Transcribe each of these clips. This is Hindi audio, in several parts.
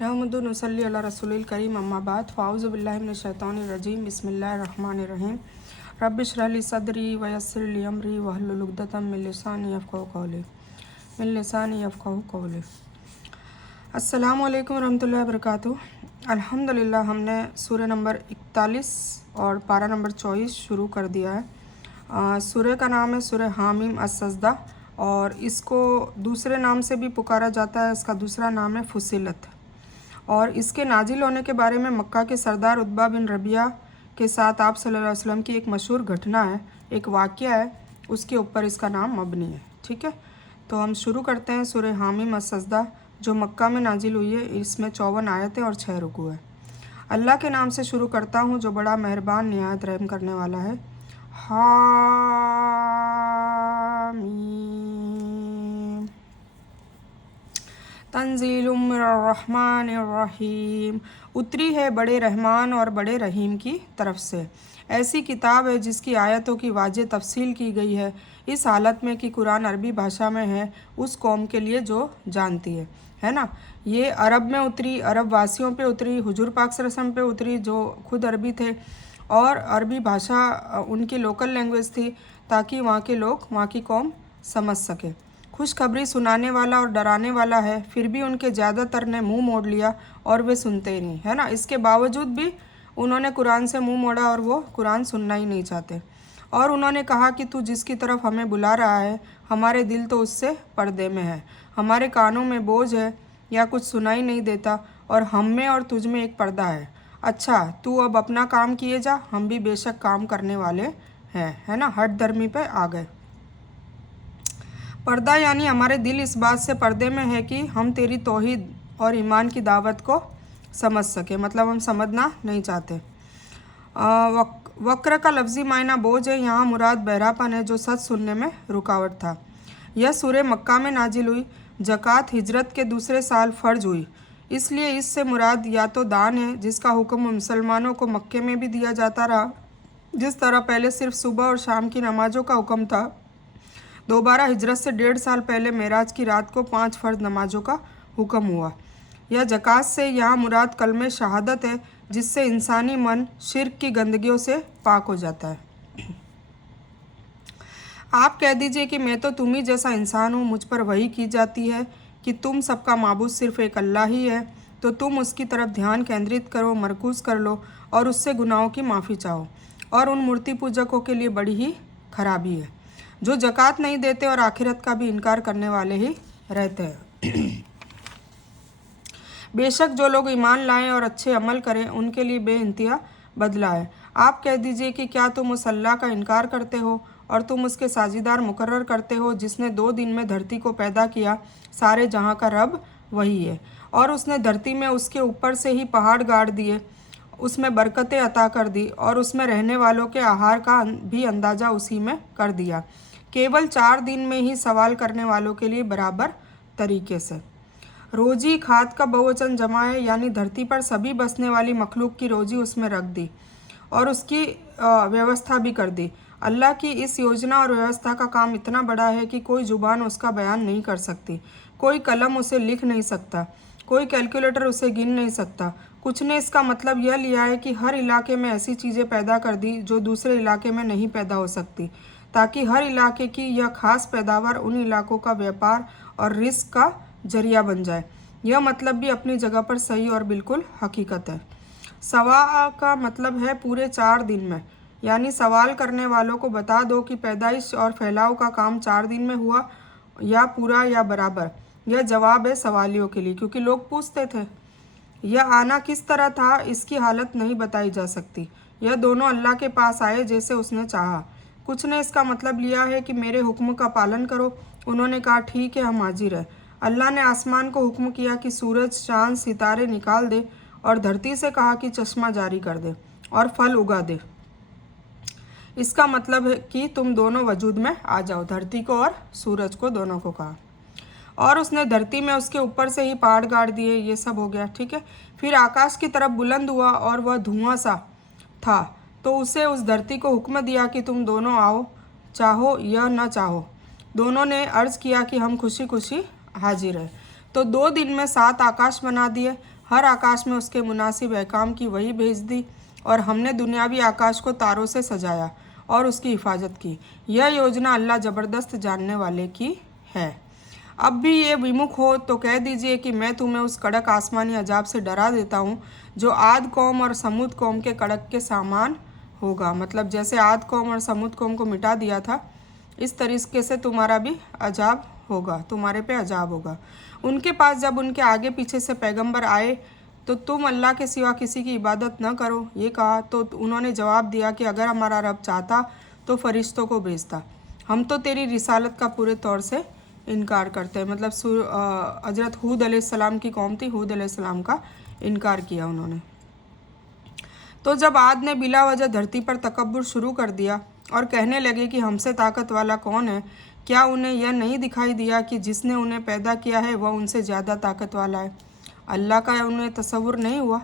रहमदुन नसल्ली अला रसूलिल करीम अम्मा बाद फ़ाउज़ु बिल्लाहि मिनश शैतानिर रजीम बिस्मिल्लाहिर रहमानिर रहीम रब्बि इश्रह ली सदरी व यस्सिर ली अमरी वहलुल उक़दतम मिन लिसानी यफ़क़हू क़ौली। अस्सलामु अलैकुम रहमतुल्लाहि व बरकातुहू। अल्हम्दुलिल्लाह हमने सूरह नंबर 41 और पारा नंबर 24 शुरू कर दिया है। सूरह का नाम है सूरह हामीम अस-सजदा और इसको दूसरे नाम से भी पुकारा जाता है। इसका दूसरा नाम है फुसिलत और इसके नाजिल होने के बारे में मक्का के सरदार उतबा बिन रबिया के साथ आप सल्लल्लाहु अलैहि वसल्लम की एक मशहूर घटना है, एक वाक़या है, उसके ऊपर इसका नाम मबनी है। ठीक है, तो हम शुरू करते हैं। सूरह हामीम अस-सजदा जो मक्का में नाजिल हुई है, इसमें 54 आयतें और 6 रुकू है। अल्लाह के नाम से शुरू करता हूँ जो बड़ा मेहरबान निहायत रहम करने वाला है। हामीम तंज़ीलुम मिनर रहमानिर रहीम, उतरी है बड़े रहमान और बड़े रहीम की तरफ से। ऐसी किताब है जिसकी आयतों की वाज़ेह तफसील की गई है, इस हालत में कि कुरान अरबी भाषा में है उस कौम के लिए जो जानती है ना। ये अरब में उतरी, अरब वासियों पे उतरी, हुजूर पाक सल्लल्लाहु अलैहि वसल्लम पे उतरी जो खुद अरबी थे और अरबी भाषा उनकी लोकल लैंग्वेज थी ताकि वहाँ के लोग, वहाँ की कौम समझ सके। खुशखबरी सुनाने वाला और डराने वाला है, फिर भी उनके ज़्यादातर ने मुंह मोड़ लिया और वे सुनते ही नहीं, है ना। इसके बावजूद भी उन्होंने कुरान से मुंह मोड़ा और वो कुरान सुनना ही नहीं चाहते। और उन्होंने कहा कि तू जिसकी तरफ हमें बुला रहा है, हमारे दिल तो उससे पर्दे में है, हमारे कानों में बोझ है या कुछ सुनाई नहीं देता और हम में और तुझ में एक पर्दा है। अच्छा, तू अब अपना काम किए जा, हम भी बेशक काम करने वाले हैं, है ना। हट धर्मी पे आ गए। पर्दा यानी हमारे दिल इस बात से पर्दे में है कि हम तेरी तौहीद और ईमान की दावत को समझ सके, मतलब हम समझना नहीं चाहते। वक्र का लफ्ज़ी मायना बोझ है, यहाँ मुराद बहरापन है जो सच सुनने में रुकावट था। यह सूरह मक्का में नाजिल हुई। ज़कात हिजरत के दूसरे साल फ़र्ज हुई, इसलिए इससे मुराद या तो दान है जिसका हुक्म मुसलमानों को मक्के में भी दिया जाता रहा, जिस तरह पहले सिर्फ सुबह और शाम की नमाज़ों का हुक्म था, दोबारा हिजरत से 1.5 साल पहले मेराज की रात को 5 फ़र्ज नमाजों का हुक्म हुआ। यह ज़कात से यहाँ मुराद कलमे शहादत है जिससे इंसानी मन शिर्क की गंदगियों से पाक हो जाता है। आप कह दीजिए कि मैं तो तुम ही जैसा इंसान हूँ, मुझ पर वही की जाती है कि तुम सबका माबूद सिर्फ़ एक अल्लाह ही है, तो तुम उसकी तरफ ध्यान केंद्रित करो, मरकूज़ कर लो और उससे गुनाहों की माफ़ी चाहो। और उन मूर्ति पूजकों के लिए बड़ी ही खराबी है जो ज़कात नहीं देते और आखिरत का भी इनकार करने वाले ही रहते हैं। बेशक जो लोग ईमान लाएं और अच्छे अमल करें उनके लिए बेइंतहा बदला है। आप कह दीजिए कि क्या तुम उस अल्लाह का इनकार करते हो और तुम उसके साझीदार मुकर्रर करते हो जिसने 2 दिन में धरती को पैदा किया। सारे जहां का रब वही है और उसने धरती में उसके ऊपर से ही पहाड़ गाड़ दिए, उसमें बरकतें अता कर दी और उसमें रहने वालों के आहार का भी अंदाज़ा उसी में कर दिया, केवल 4 दिन में ही सवाल करने वालों के लिए बराबर तरीके से। रोजी खाद का बहुवचन जमा है, यानी धरती पर सभी बसने वाली मखलूक की रोजी उसमें रख दी और उसकी व्यवस्था भी कर दी। अल्लाह की इस योजना और व्यवस्था का काम इतना बड़ा है कि कोई जुबान उसका बयान नहीं कर सकती, कोई कलम उसे लिख नहीं सकता, कोई कैलकुलेटर उसे गिन नहीं सकता। कुछ ने इसका मतलब यह लिया है कि हर इलाके में ऐसी चीज़ें पैदा कर दी जो दूसरे इलाके में नहीं पैदा हो सकती, ताकि हर इलाके की यह खास पैदावार उन इलाकों का व्यापार और रिस्क का जरिया बन जाए। यह मतलब भी अपनी जगह पर सही और बिल्कुल हकीकत है। सवा का मतलब है पूरे 4 दिन में, यानी सवाल करने वालों को बता दो कि पैदाइश और फैलाव का काम 4 दिन में हुआ या पूरा या बराबर। यह जवाब है सवालियों के लिए, क्योंकि लोग पूछते थे यह आना किस तरह था, इसकी हालत नहीं बताई जा सकती। यह दोनों अल्लाह के पास आए जैसे उसने चाहा। कुछ ने इसका मतलब लिया है कि मेरे हुक्म का पालन करो। उन्होंने कहा ठीक है, हम हाजिर हैं। अल्लाह ने आसमान को हुक्म किया कि सूरज, चाँद, सितारे निकाल दे और धरती से कहा कि चश्मा जारी कर दे और फल उगा दे। इसका मतलब है कि तुम दोनों वजूद में आ जाओ। धरती को और सूरज को, दोनों को कहा। और उसने धरती में उसके ऊपर से ही पहाड़ गाड़ दिए। ये सब हो गया, ठीक है। फिर आकाश की तरफ बुलंद हुआ और वह धुआं सा था, तो उसे उस धरती को हुक्म दिया कि तुम दोनों आओ, चाहो या न चाहो। दोनों ने अर्ज़ किया कि हम खुशी खुशी हाजिर है। तो 2 दिन में 7 आकाश बना दिए। हर आकाश में उसके मुनासिब अहकाम की वही भेज दी, और हमने दुनियावी आकाश को तारों से सजाया और उसकी हिफाजत की। यह योजना अल्लाह ज़बरदस्त जानने वाले की है। अब भी ये विमुख हो तो कह दीजिए कि मैं तुम्हें उस कड़क आसमानी अजाब से डरा देता हूँ जो आद कौम और समूद कौम के कड़क के सामान होगा। मतलब जैसे आद कौम और समूद कौम को मिटा दिया था, इस तरीके से तुम्हारा भी अजाब होगा, तुम्हारे पे अजाब होगा। उनके पास जब उनके आगे पीछे से पैगंबर आए तो तुम अल्लाह के सिवा किसी की इबादत न करो, ये कहा। तो उन्होंने जवाब दिया कि अगर हमारा रब चाहता तो फरिश्तों को भेजता, हम तो तेरी रिसालत का पूरे तौर से इनकार करते हैं। मतलब हजरत हूद अलैहिस्सलाम की कौम थी, हूद अलैहिस्सलाम का इनकार किया उन्होंने। तो जब आद ने बिला वजह धरती पर तकब्बुर शुरू कर दिया और कहने लगे कि हमसे ताकत वाला कौन है, क्या उन्हें यह नहीं दिखाई दिया कि जिसने उन्हें पैदा किया है वह उनसे ज़्यादा ताकत वाला है। अल्लाह का उन्हें तसव्वुर नहीं हुआ।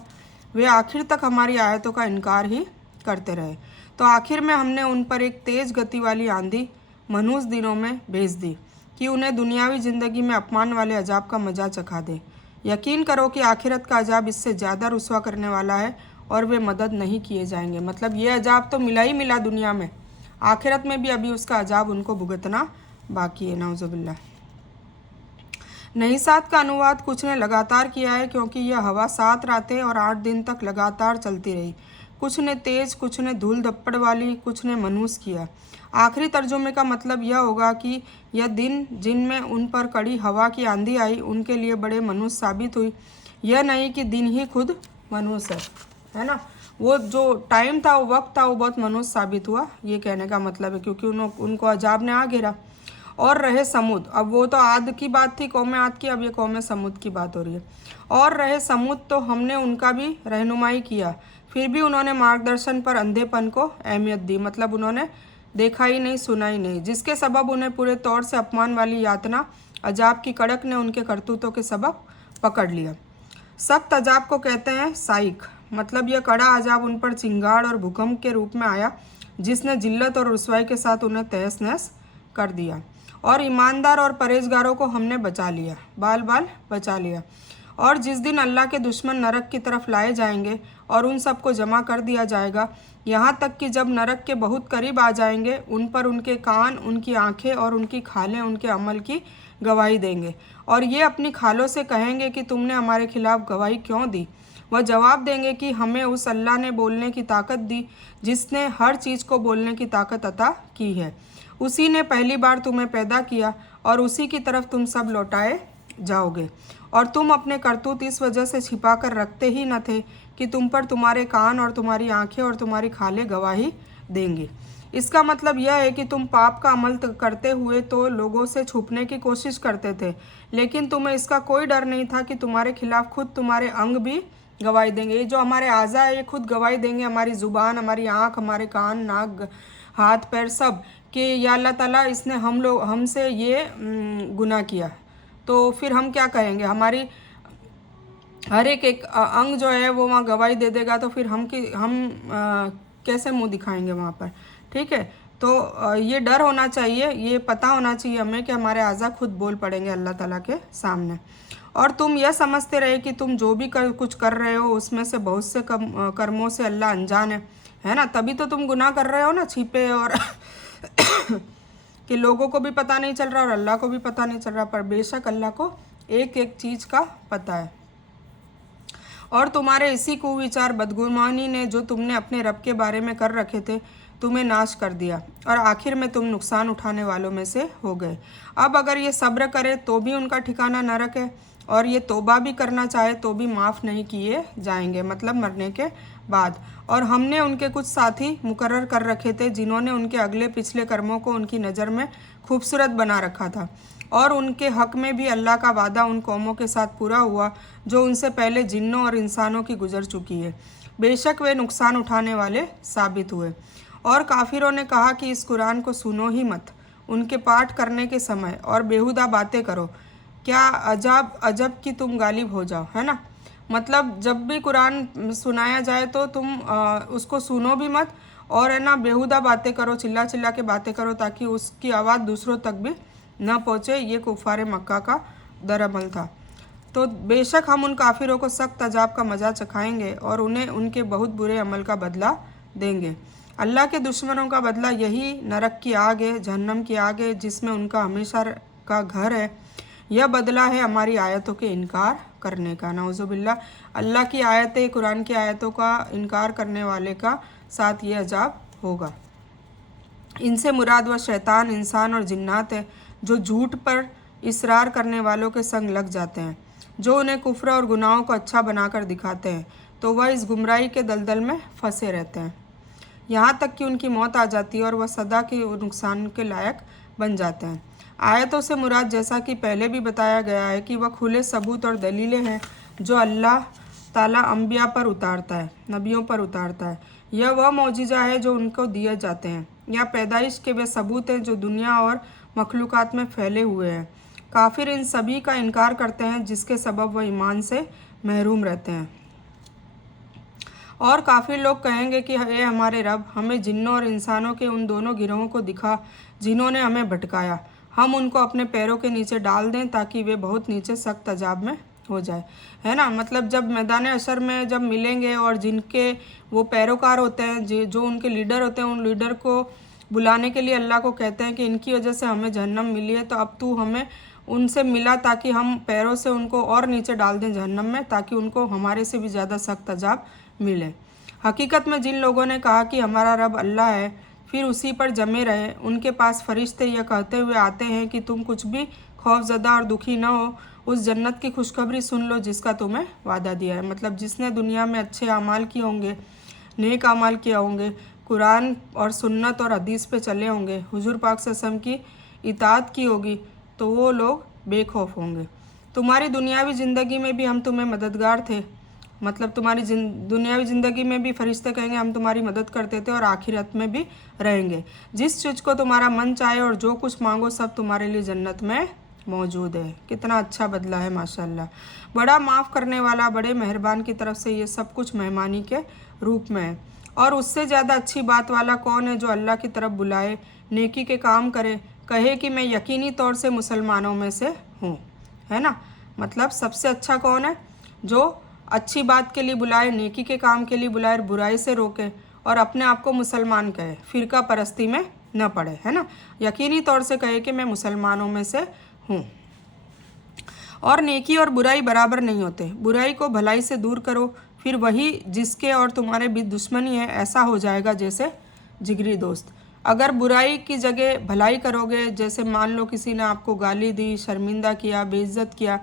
वे आखिर तक हमारी आयतों का इनकार ही करते रहे। तो आखिर में हमने उन पर एक तेज़ गति वाली आंधी मनहूस दिनों में भेज दी कि उन्हें दुनियावी ज़िंदगी में अपमान वाले अजाब का मजा चखा दे। यकीन करो कि आखिरत का अजाब इससे ज़्यादा रुस्वा करने वाला है और वे मदद नहीं किए जाएंगे। मतलब ये अजाब तो मिला ही मिला दुनिया में, आखिरत में भी अभी उसका अजाब उनको भुगतना बाकी है। नाउज़ुबिल्लाह। नहिसात का अनुवाद कुछ ने लगातार किया है क्योंकि यह हवा 7 रातें और 8 दिन तक लगातार चलती रही। कुछ ने तेज, कुछ ने धूल धप्पड़ वाली, कुछ ने मनहूस किया। आखिरी तर्जुमे का मतलब यह होगा कि यह दिन जिनमें उन पर कड़ी हवा की आंधी आई उनके लिए बड़े मनहूस साबित हुई। यह नहीं कि दिन ही खुद मनहूस है ना। वो जो टाइम था, वो वक्त था, वो बहुत मनहूस साबित हुआ, ये कहने का मतलब है, क्योंकि उनको अजाब ने आ घेरा। और रहे समूद, अब वो तो आद की बात थी, कौम आद की, अब ये कौम समूद की बात हो रही है। और रहे समूद तो हमने उनका भी रहनुमाई किया, फिर भी उन्होंने मार्गदर्शन पर अंधेपन को अहमियत दी। मतलब उन्होंने देखा ही नहीं, सुना ही नहीं, जिसके सबब उन्हें पूरे तौर से अपमान वाली यातना अजाब की कड़क ने उनके करतूतों के सबब पकड़ लिया। सख्त अजाब को कहते हैं साइक। मतलब यह कड़ा अजाब उन पर चिंगाड़ और भूकंप के रूप में आया जिसने जिल्लत और रुसवाई के साथ उन्हें तहस नहस कर दिया। और ईमानदार और परहेजगारों को हमने बचा लिया, बाल बाल बचा लिया। और जिस दिन अल्लाह के दुश्मन नरक की तरफ लाए जाएंगे और उन सबको जमा कर दिया जाएगा, यहाँ तक कि जब नरक के बहुत करीब आ जाएंगे उन पर उनके कान, उनकी आंखें और उनकी खालें उनके अमल की गवाही देंगे और ये अपनी खालों से कहेंगे कि तुमने हमारे खिलाफ गवाही क्यों दी। वह जवाब देंगे कि हमें उस अल्लाह ने बोलने की ताकत दी जिसने हर चीज़ को बोलने की ताकत अता की है। उसी ने पहली बार तुम्हें पैदा किया और उसी की तरफ तुम सब लौटाए जाओगे। और तुम अपने करतूत इस वजह से छिपा कर रखते ही न थे कि तुम पर तुम्हारे कान और तुम्हारी आंखें और तुम्हारी खालें गवाही देंगी। इसका मतलब यह है कि तुम पाप का अमल करते हुए तो लोगों से छुपने की कोशिश करते थे, लेकिन तुम्हें इसका कोई डर नहीं था कि तुम्हारे खिलाफ खुद तुम्हारे अंग भी गवाही देंगे। ये जो हमारे आज़ा है ये खुद गवाही देंगे, हमारी ज़ुबान, हमारी आँख, हमारे कान, नाक, हाथ पैर सब, कि या अल्लाह ताला इसने हमसे ये गुनाह किया। तो फिर हम क्या कहेंगे, हमारी हर एक अंग जो है वो वहाँ गवाही दे देगा, तो फिर हम कैसे मुंह दिखाएंगे वहाँ पर। ठीक है, तो ये डर होना चाहिए, ये पता होना चाहिए हमें कि हमारे आज़ा खुद बोल पड़ेंगे अल्लाह ताला के सामने। और तुम यह समझते रहे कि तुम जो भी कुछ कर रहे हो उसमें से बहुत से कर्मों से अल्लाह अनजान है ना। तभी तो तुम गुनाह कर रहे हो ना, छिपे और कि लोगों को भी पता नहीं चल रहा और अल्लाह को भी पता नहीं चल रहा, पर बेशक अल्लाह को एक एक चीज़ का पता है। और तुम्हारे इसी कुविचार बदगुमानी ने जो तुमने अपने रब के बारे में कर रखे थे तुम्हें नाश कर दिया और आखिर में तुम नुकसान उठाने वालों में से हो गए। अब अगर ये सब्र करे तो भी उनका ठिकाना नरक है और ये तौबा भी करना चाहे तो भी माफ़ नहीं किए जाएंगे, मतलब मरने के बाद। और हमने उनके कुछ साथी मुकर्रर कर रखे थे जिन्होंने उनके अगले पिछले कर्मों को उनकी नज़र में खूबसूरत बना रखा था और उनके हक में भी अल्लाह का वादा उन कौमों के साथ पूरा हुआ जो उनसे पहले जिन्नों और इंसानों की गुजर चुकी है। बेशक वे नुकसान उठाने वाले साबित हुए। और काफिरों ने कहा कि इस कुरान को सुनो ही मत उनके पाठ करने के समय और बेहुदा बातें करो, क्या अजब कि तुम गालिब हो जाओ, है ना। मतलब जब भी कुरान सुनाया जाए तो तुम उसको सुनो भी मत और है ना बेहुदा बातें करो, चिल्ला चिल्ला के बातें करो ताकि उसकी आवाज़ दूसरों तक भी न पहुँचे। ये कुफार मक्का का दरअमल था। तो बेशक हम उन काफिरों को सख्त अजाब का मज़ा चखाएंगे और उन्हें उनके बहुत बुरे अमल का बदला देंगे। अल्लाह के दुश्मनों का बदला यही नरक की आग है, जहन्नम की आग है, जिसमें उनका हमेशा का घर है। यह बदला है हमारी आयतों के इनकार करने का। नौजुबिल्ला, अल्लाह की आयतें, कुरान की आयतों का इनकार करने वाले का साथ ये अजाब होगा। इनसे मुराद वह शैतान, इंसान और जिन्नात है जो झूठ पर इसरार करने वालों के संग लग जाते हैं, जो उन्हें कुफ्र और गुनाहों को अच्छा बनाकर दिखाते हैं, तो वह इस गुमराही के दलदल में फंसे रहते हैं, यहाँ तक कि उनकी मौत आ जाती है और वह सदा के नुकसान के लायक बन जाते हैं। आयतों से मुराद, जैसा कि पहले भी बताया गया है, कि वह खुले सबूत और दलीलें हैं जो अल्लाह ताला अंबिया पर उतारता है, नबियों पर उतारता है। यह वह मौजिज़ा है जो उनको दिए जाते हैं, या पैदाइश के वे सबूत हैं जो दुनिया और मखलूक़ात में फैले हुए हैं। काफिर इन सभी का इनकार करते हैं, जिसके सबब वह ईमान से महरूम रहते हैं। और काफिर लोग कहेंगे कि हे हमारे रब, हमें जिन्नों और इंसानों के उन दोनों गिरोहों को दिखा जिन्होंने हमें भटकाया, हम उनको अपने पैरों के नीचे डाल दें ताकि वे बहुत नीचे सख्त अजाब में हो जाए। है ना, मतलब जब मैदान अशर में जब मिलेंगे और जिनके वो पैरोकार होते हैं, जो उनके लीडर होते हैं, उन लीडर को बुलाने के लिए अल्लाह को कहते हैं कि इनकी वजह से हमें जहन्नम मिली है, तो अब तू हमें उनसे मिला ताकि हम पैरों से उनको और नीचे डाल दें जहन्नम में, ताकि उनको हमारे से भी ज़्यादा सख्त अजाब मिले। हकीकत में जिन लोगों ने कहा कि हमारा रब अल्लाह है, फिर उसी पर जमे रहे, उनके पास फरिश्ते यह कहते हुए आते हैं कि तुम कुछ भी खौफजदा और दुखी न हो, उस जन्नत की खुशखबरी सुन लो जिसका तुम्हें वादा दिया है। मतलब जिसने दुनिया में अच्छे अमाल किए होंगे, नेक अमाल किए होंगे, कुरान और सुन्नत और हदीस पे चले होंगे, हुजूर पाक सल्लल्लाहु अलैहि वसल्लम की इताअत की होगी, तो वो लोग बेखौफ होंगे। तुम्हारी दुनियावी ज़िंदगी में भी हम तुम्हें मददगार थे, मतलब तुम्हारी दुनियावी ज़िंदगी में भी फरिश्ते कहेंगे हम तुम्हारी मदद करते थे, और आखिरत में भी रहेंगे। जिस चीज़ को तुम्हारा मन चाहे और जो कुछ मांगो सब तुम्हारे लिए जन्नत में मौजूद है। कितना अच्छा बदला है माशाल्लाह। बड़ा माफ़ करने वाला, बड़े मेहरबान की तरफ से ये सब कुछ मेहमानी के रूप में है। और उससे ज़्यादा अच्छी बात वाला कौन है जो अल्लाह की तरफ बुलाए, नेकी के काम करे, कहे कि मैं यकीनी तौर से मुसलमानों में से हूँ। है ना, मतलब सबसे अच्छा कौन है जो अच्छी बात के लिए बुलाए, नेकी के काम के लिए बुलाए, बुराई से रोके और अपने आप को मुसलमान कहे, फ़िरका परस्ती में न पड़े। है ना, यकीनी तौर से कहे कि मैं मुसलमानों में से हूँ। और नेकी और बुराई बराबर नहीं होते। बुराई को भलाई से दूर करो, फिर वही जिसके और तुम्हारे बीच दुश्मनी है ऐसा हो जाएगा जैसे जिगरी दोस्त। अगर बुराई की जगह भलाई करोगे, जैसे मान लो किसी ने आपको गाली दी, शर्मिंदा किया, बेइज्जत किया,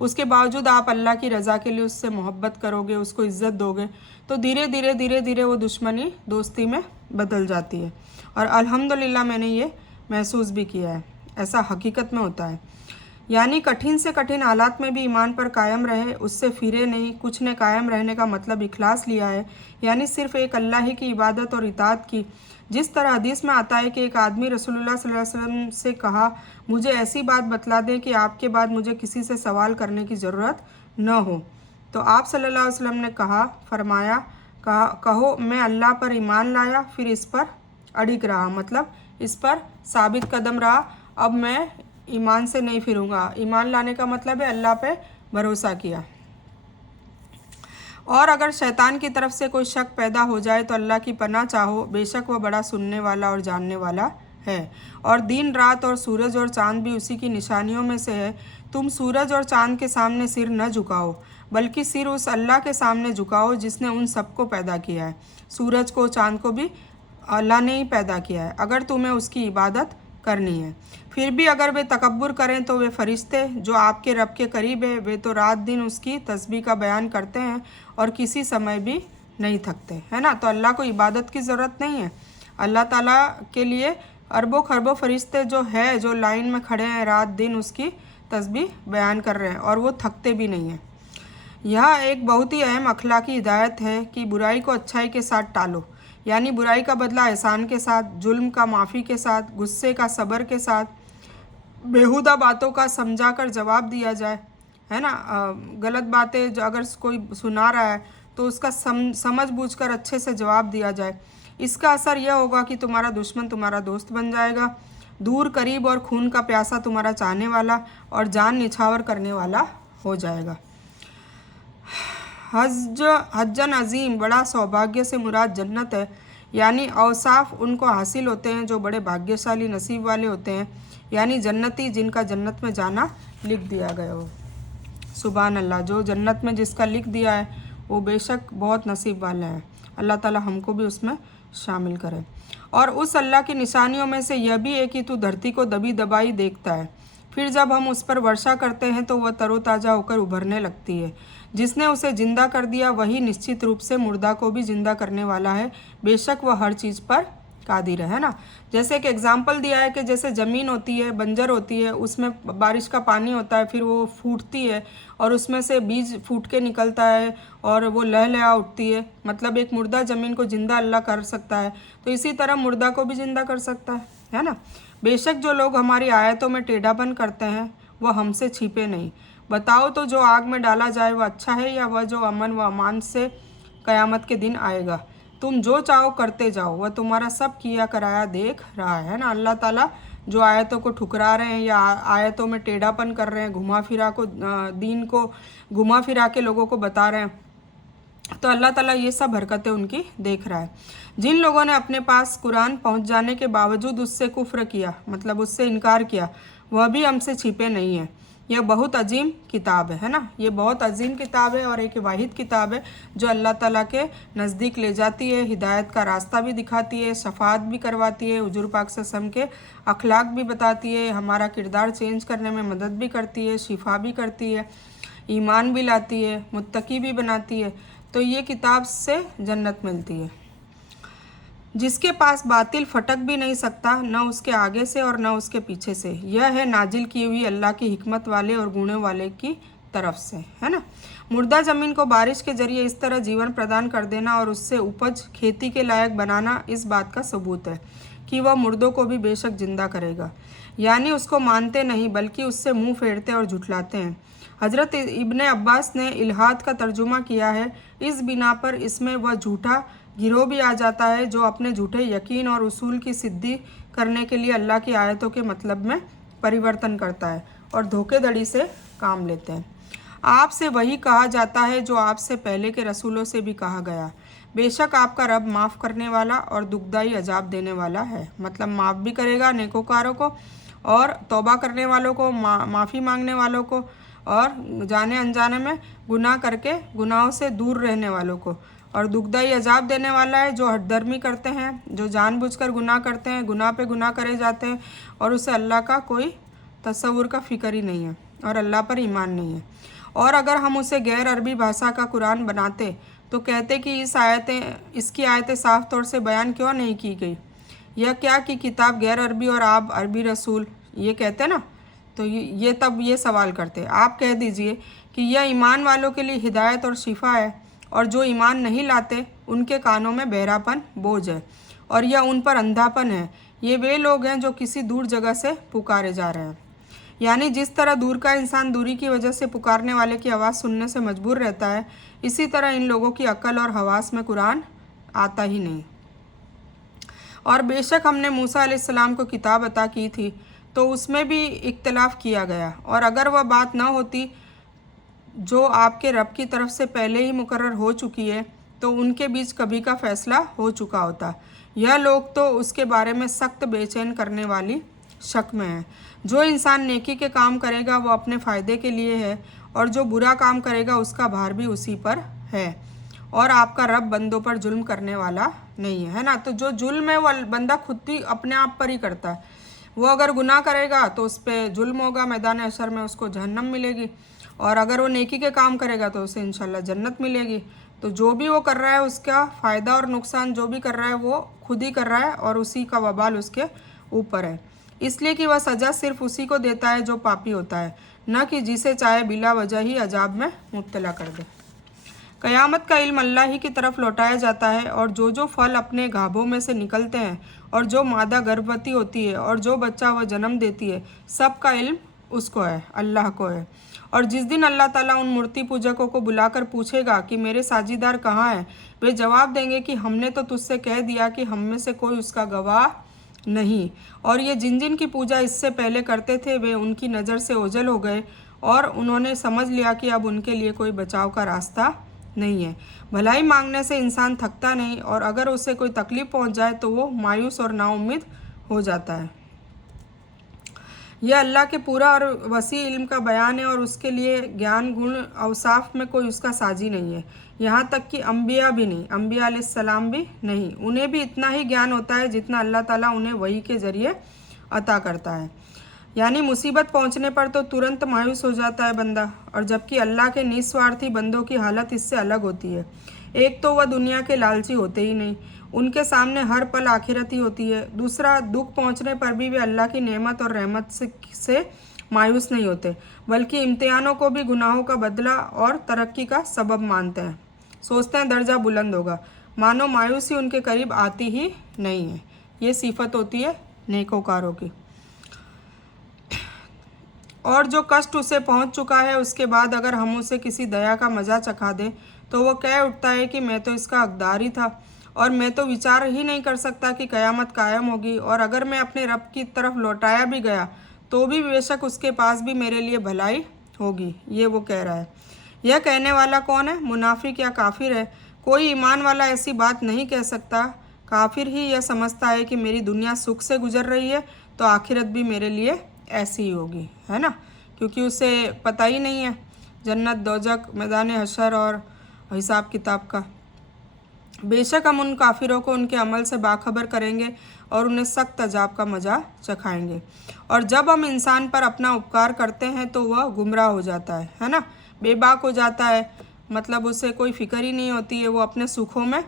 उसके बावजूद आप अल्लाह की रज़ा के लिए उससे मोहब्बत करोगे, उसको इज़्ज़त दोगे, तो धीरे धीरे वो दुश्मनी दोस्ती में बदल जाती है। और अल्हम्दुलिल्लाह मैंने ये महसूस भी किया है, ऐसा हकीकत में होता है। यानी कठिन से कठिन हालात में भी ईमान पर कायम रहे, उससे फिरे नहीं। कुछ ने कायम रहने का मतलब इखलास लिया है, यानी सिर्फ़ एक अल्लाह ही की इबादत और इताअत की। जिस तरह हदीस में आता है कि एक आदमी रसूलुल्लाह सल्लल्लाहु अलैहि वसल्लम से कहा, मुझे ऐसी बात बतला दें कि आपके बाद मुझे किसी से सवाल करने की ज़रूरत न हो। तो आप सल्लल्लाहु अलैहि वसल्लम ने फरमाया कहो मैं अल्लाह पर ईमान लाया, फिर इस पर अड़िग रहा, मतलब इस पर साबित कदम रहा, अब मैं ईमान से नहीं फिरूंगा। ईमान लाने का मतलब है अल्लाह पे भरोसा किया। और अगर शैतान की तरफ से कोई शक पैदा हो जाए तो अल्लाह की पनाह चाहो, बेशक वह बड़ा सुनने वाला और जानने वाला है। और दिन रात और सूरज और चाँद भी उसी की निशानियों में से है। तुम सूरज और चाँद के सामने सिर न झुकाओ, बल्कि सिर उस अल्लाह के सामने झुकाओ जिसने उन सबको पैदा किया है। सूरज को, चाँद को भी अल्लाह ने ही पैदा किया है, अगर तुम्हें उसकी इबादत करनी है। फिर भी अगर वे तकब्बुर करें तो वे फरिश्ते जो आपके रब के करीब है, वे तो रात दिन उसकी तस्बीह का बयान करते हैं और किसी समय भी नहीं थकते। है ना, तो अल्लाह को इबादत की ज़रूरत नहीं है। अल्लाह ताला के लिए अरबों खरबों फरिश्ते जो लाइन में खड़े हैं, रात दिन उसकी तस्बीह बयान कर रहे हैं और वो थकते भी नहीं हैं। यह एक बहुत ही अहम अखलाकी हिदायत है कि बुराई को अच्छाई के साथ टालो, यानी बुराई का बदला एहसान के साथ, जुल्म का माफ़ी के साथ, गुस्से का सब्र के साथ, बेहुदा बातों का समझा कर जवाब दिया जाए। है ना, गलत बातें जो अगर कोई सुना रहा है तो उसका समझ बूझकर अच्छे से जवाब दिया जाए। इसका असर यह होगा कि तुम्हारा दुश्मन तुम्हारा दोस्त बन जाएगा, दूर करीब और खून का प्यासा तुम्हारा चाहने वाला और जान निछावर करने वाला हो जाएगा। हज्जन अजीम, बड़ा सौभाग्य से मुराद जन्नत है, यानी औसाफ उनको हासिल होते हैं जो बड़े भाग्यशाली नसीब वाले होते हैं, यानी जन्नती जिनका जन्नत में जाना लिख दिया गया हो। सुभान अल्लाह, जो जन्नत में जिसका लिख दिया है वो बेशक बहुत नसीब वाला है। अल्लाह ताला हमको भी उसमें शामिल करे। और उस अल्लाह की निशानियों में से यह भी है कि तू धरती को दबी दबाई देखता है, फिर जब हम उस पर वर्षा करते हैं तो वह तरोताज़ा होकर उभरने लगती है। जिसने उसे जिंदा कर दिया वही निश्चित रूप से मुर्दा को भी जिंदा करने वाला है, बेशक वह हर चीज़ पर कादिर है ना। जैसे एक एग्जाम्पल दिया है कि जैसे ज़मीन होती है, बंजर होती है, उसमें बारिश का पानी होता है, फिर वो फूटती है और उसमें से बीज फूट के निकलता है और वो लहलहा उठती है, मतलब एक मुर्दा ज़मीन को ज़िंदा अल्लाह कर सकता है, तो इसी तरह मुर्दा को भी ज़िंदा कर सकता है ना। बेशक जो लोग हमारी आयतों में टेढ़ापन करते हैं वह हमसे छिपे नहीं। बताओ तो जो आग में डाला जाए वह अच्छा है या वह जो अमन व अमान से क़यामत के दिन आएगा। तुम जो चाहो करते जाओ, वह तुम्हारा सब किया कराया देख रहा है ना। अल्लाह ताला जो आयतों को ठुकरा रहे हैं या आयतों में टेढ़ापन कर रहे हैं, घुमा फिरा को दीन को घुमा फिरा के लोगों को बता रहे हैं, तो अल्लाह ताला ये सब हरकतें उनकी देख रहा है। जिन लोगों ने अपने पास कुरान पहुंच जाने के बावजूद उससे कुफ्र किया, मतलब उससे इनकार किया, वह भी हमसे छिपे नहीं है। यह बहुत अजीम किताब है ना। ये बहुत अजीम किताब है और एक वाहिद किताब है जो अल्लाह ताला के नज़दीक ले जाती है, हिदायत का रास्ता भी दिखाती है, शफात भी करवाती है, हुजूर पाक सल्लल्लाहु अलैहि वसल्लम के अखलाक भी बताती है, हमारा किरदार चेंज करने में मदद भी करती है, शिफा भी करती है, ईमान भी लाती है, मुत्तकी भी बनाती है। तो ये किताब से जन्नत मिलती है। जिसके पास बातिल फटक भी नहीं सकता, न उसके आगे से और न उसके पीछे से। यह है नाजिल की हुई अल्लाह की हिकमत वाले और गुणों वाले की तरफ से, है ना। मुर्दा ज़मीन को बारिश के जरिए इस तरह जीवन प्रदान कर देना और उससे उपज खेती के लायक बनाना इस बात का सबूत है कि वह मुर्दों को भी बेशक जिंदा करेगा, यानी उसको मानते नहीं बल्कि उससे मुंह फेरते और झुठलाते हैं। हज़रत इब्ने अब्बास ने इल्हाद का तर्जुमा किया है, इस बिना पर इसमें वह झूठा गिरोह भी आ जाता है जो अपने झूठे यकीन और उसूल की सिद्धि करने के लिए अल्लाह की आयतों के मतलब में परिवर्तन करता है और धोखेधड़ी से काम लेते हैं। आपसे वही कहा जाता है जो आपसे पहले के रसूलों से भी कहा गया, बेशक आपका रब माफ़ करने वाला और दुखदाई अजाब देने वाला है। मतलब माफ़ भी करेगा नेकोकारों को और तौबा करने वालों को, माफ़ी मांगने वालों को, और जाने अनजाने में गुनाह करके गुनाहों से दूर रहने वालों को, और दुखदाई अजाब देने वाला है जो हठधर्मी करते हैं, जो जानबूझकर गुनाह करते हैं, गुनाह पे गुनाह करे जाते हैं और उसे अल्लाह का कोई तसव्वुर का फ़िक्र ही नहीं है और अल्लाह पर ईमान नहीं है। और अगर हम उसे गैर अरबी भाषा का कुरान बनाते तो कहते कि इसकी आयतें साफ़ तौर से बयान क्यों नहीं की गई। यह क्या कि किताब गैर अरबी और आप अरबी रसूल, ये कहते ना, तो ये तब ये सवाल करते। आप कह दीजिए कि यह ईमान वालों के लिए हिदायत और शिफा है और जो ईमान नहीं लाते उनके कानों में बहरापन बोझ है और यह उन पर अंधापन है। ये वे लोग हैं जो किसी दूर जगह से पुकारे जा रहे हैं। यानी जिस तरह दूर का इंसान दूरी की वजह से पुकारने वाले की आवाज़ सुनने से मजबूर रहता है, इसी तरह इन लोगों की अक्ल और हवास में कुरान आता ही नहीं। और बेशक हमने मूसा अलैहिस्सलाम को किताब अता की थी तो उसमें भी इख्तिलाफ़ किया गया, और अगर वह बात न होती जो आपके रब की तरफ से पहले ही मुकर्रर हो चुकी है तो उनके बीच कभी का फ़ैसला हो चुका होता। यह लोग तो उसके बारे में सख्त बेचैन करने वाली शक में है। जो इंसान नेकी के काम करेगा वो अपने फ़ायदे के लिए है और जो बुरा काम करेगा उसका भार भी उसी पर है, और आपका रब बंदों पर जुल्म करने वाला नहीं है ना। तो जो जुल्म है वो बंदा खुद ही अपने आप पर ही करता है। वो अगर गुनाह करेगा तो उस पर जुल्म होगा, मैदान हशर में उसको जहन्नम मिलेगी, और अगर वो नेकी के काम करेगा तो उसे इंशाल्लाह जन्नत मिलेगी। तो जो भी वो कर रहा है उसका फ़ायदा और नुकसान जो भी कर रहा है वो खुद ही कर रहा है और उसी का वबाल उसके ऊपर है, इसलिए कि वह सज़ा सिर्फ उसी को देता है जो पापी होता है, न कि जिसे चाहे बिला वजह ही अजाब में मुब्तला कर दे। क़यामत का इल्म अल्लाह ही की तरफ लौटाया जाता है, और जो फल अपने गाभों में से निकलते हैं और जो मादा गर्भवती होती है और जो बच्चा वह जन्म देती है, सब का इल्म उसको है, अल्लाह को है। और जिस दिन अल्लाह ताला उन मूर्ति पूजकों को बुलाकर पूछेगा कि मेरे साझीदार कहाँ हैं, वे जवाब देंगे कि हमने तो तुझसे कह दिया कि हम में से कोई उसका गवाह नहीं, और ये जिन जिन की पूजा इससे पहले करते थे वे उनकी नज़र से ओझल हो गए और उन्होंने समझ लिया कि अब उनके लिए कोई बचाव का रास्ता नहीं है। भलाई मांगने से इंसान थकता नहीं, और अगर उसे कोई तकलीफ पहुंच जाए तो वो मायूस और नाउम्मीद हो जाता है। यह अल्लाह के पूरा और वसी इल्म का बयान है, और उसके लिए ज्ञान गुण अवसाफ में कोई उसका साजी नहीं है। यहाँ तक कि अम्बिया भी नहीं, अम्बिया अलैहिस्सलाम भी नहीं, उन्हें भी इतना ही ज्ञान होता है जितना अल्लाह ताला उन्हें वही के ज़रिए अता करता है। यानी मुसीबत पहुँचने पर तो तुरंत मायूस हो जाता है बंदा, और जबकि अल्लाह के निस्वार्थी बंदों की हालत इससे अलग होती है। एक तो वह दुनिया के लालची होते ही नहीं, उनके सामने हर पल आखिरत ही होती है। दूसरा, दुख पहुंचने पर भी वे अल्लाह की नेमत और रहमत से मायूस नहीं होते, बल्कि इम्तिहानों को भी गुनाहों का बदला और तरक्की का सबब मानते हैं। सोचते हैं दर्जा बुलंद होगा, मानो मायूसी उनके करीब आती ही नहीं है। ये सिफत होती है नेकोकारों की। और जो कष्ट उसे पहुंच चुका है, उसके बाद अगर हम उसे किसी दया का मज़ा चखा दें तो वह कह उठता है कि मैं तो इसका हकदार ही था, और मैं तो विचार ही नहीं कर सकता कि क़यामत कायम होगी, और अगर मैं अपने रब की तरफ लौटाया भी गया तो भी बेशक उसके पास भी मेरे लिए भलाई होगी। ये वो कह रहा है। यह कहने वाला कौन है? मुनाफिक या काफिर है? कोई ईमान वाला ऐसी बात नहीं कह सकता। काफिर ही यह समझता है कि मेरी दुनिया सुख से गुजर रही है तो आखिरत भी मेरे लिए ऐसी ही होगी, है ना, क्योंकि उसे पता ही नहीं है जन्नत, दोजक, मैदान हशर और हिसाब किताब का। बेशक हम उन काफिरों को उनके अमल से बाखबर करेंगे और उन्हें सख्त अजाब का मज़ा चखाएंगे। और जब हम इंसान पर अपना उपकार करते हैं तो वह गुमराह हो जाता है ना, बेबाक हो जाता है, मतलब उसे कोई फिक्र ही नहीं होती है, वो अपने सुखों में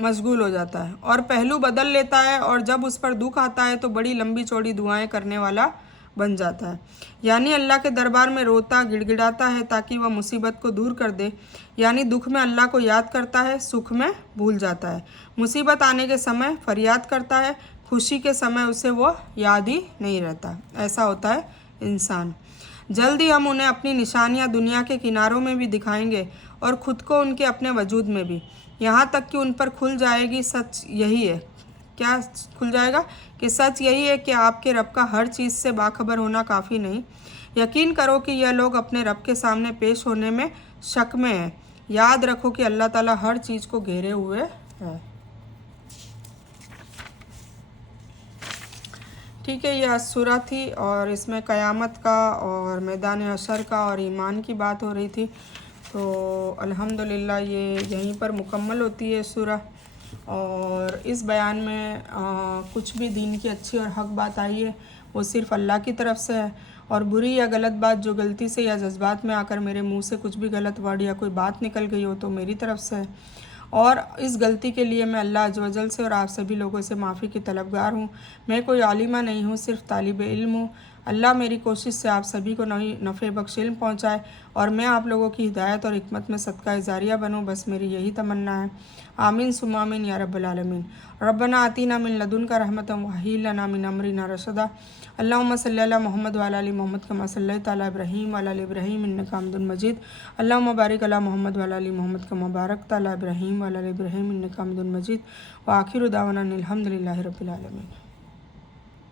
मशगूल हो जाता है और पहलू बदल लेता है, और जब उस पर दुख आता है तो बड़ी लंबी चौड़ी दुआएं करने वाला बन जाता है। यानी अल्लाह के दरबार में रोता गिड़गिड़ाता है ताकि वह मुसीबत को दूर कर दे। यानी दुख में अल्लाह को याद करता है, सुख में भूल जाता है। मुसीबत आने के समय फरियाद करता है, खुशी के समय उसे वो याद ही नहीं रहता। ऐसा होता है इंसान। जल्द ही हम उन्हें अपनी निशानियां दुनिया के किनारों में भी दिखाएंगे और ख़ुद को उनके अपने वजूद में भी, यहाँ तक कि उन पर खुल जाएगी सच यही है। क्या खुल जाएगा? कि सच यही है कि आपके रब का हर चीज़ से बाखबर होना काफ़ी नहीं। यकीन करो कि यह लोग अपने रब के सामने पेश होने में शक में हैं। याद रखो कि अल्लाह ताला हर चीज़ को घेरे हुए है। ठीक है, यह सूरा थी और इसमें क़यामत का और मैदान हशर का और ईमान की बात हो रही थी। तो अल्हम्दुलिल्लाह ये यहीं पर मुकम्मल होती है सूरा। और इस बयान में कुछ भी दीन की अच्छी और हक बात आई है वो सिर्फ़ अल्लाह की तरफ से है, और बुरी या गलत बात जो गलती से या जज्बात में आकर मेरे मुंह से कुछ भी गलत वर्ड या कोई बात निकल गई हो तो मेरी तरफ से है, और इस गलती के लिए मैं अल्लाह अज़्ज़ वजल से और आप सभी लोगों से माफ़ी की तलबगार हूँ। मैं कोई आलिमा नहीं हूँ, सिर्फ तालिब इल्म हूँ। अल्लाह मेरी कोशिश से आप सभी को नई नफ़े बख्श इल्म पहुँचाए और मैं आप लोगों की हिदायत और हिकमत में सदका जारिया बनूँ, बस मेरी यही तमन्ना है। आमीन सुम्मा आमीन या रब्बल आलमीन। रब्बना आतीना मिन लदुनका रहमतन व हय्यि लना मिन अमरिना रशदा। अल्लाहुम्मा सल्लि अला मुहम्मद व अला आलि मुहम्मद कमा सल्लैता अला इब्राहीम व अला आलि इब्राहीम इन्नका हमीदुम मजीद। अल्लाहुम्मा बारिक अला मुहम्मद व अला आलि मुहम्मद कमा बारकता अला इब्राहीम व अला आलि इब्राहीम इन्नका हमीदुम मजीद। व आखिरु दावाना अनिल हम्दुलिल्लाहि रब्बिल आलमीन।